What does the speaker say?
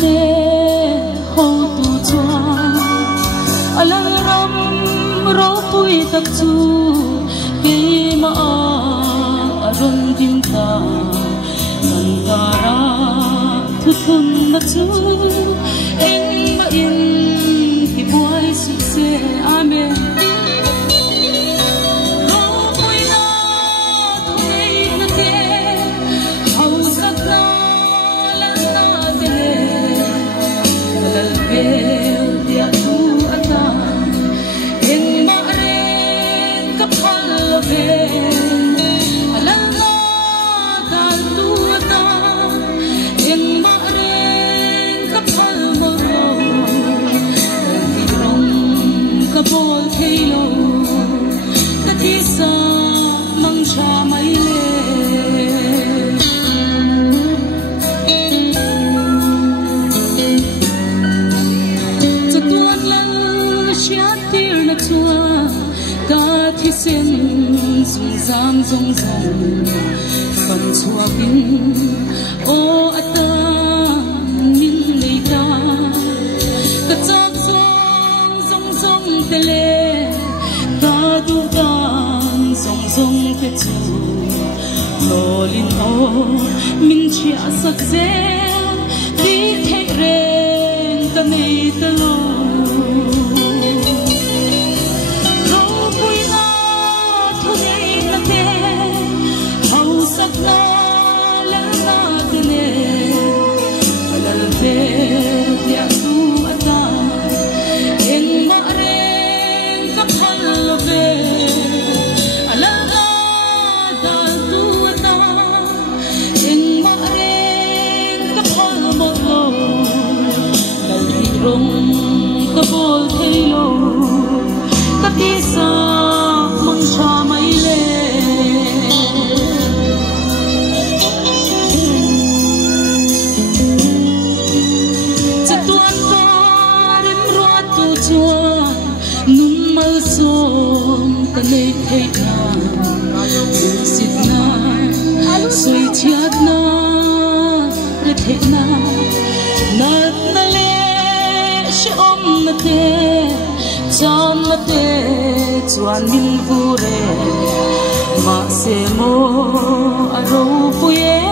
te ho tu chua alang ram ro pui tak chu ke ma aron dim ta nan tara thu thun na chu eng ma in ki boy su se amen sen zung zam zung zung phần chua bin o ata min nei ta ka chak zong zong zong te le ka du gan zong zong te chu lo lin o min chia sak ze di the ren ka nei ta lo ka bol thei lo ka ti sa mang cha mai le chatuan ta rim ro tu chua num mal som ka nei thei na sit na soi chiat na re thei na nat na le om na te chan na te chuan min vu re ma se mo aro puye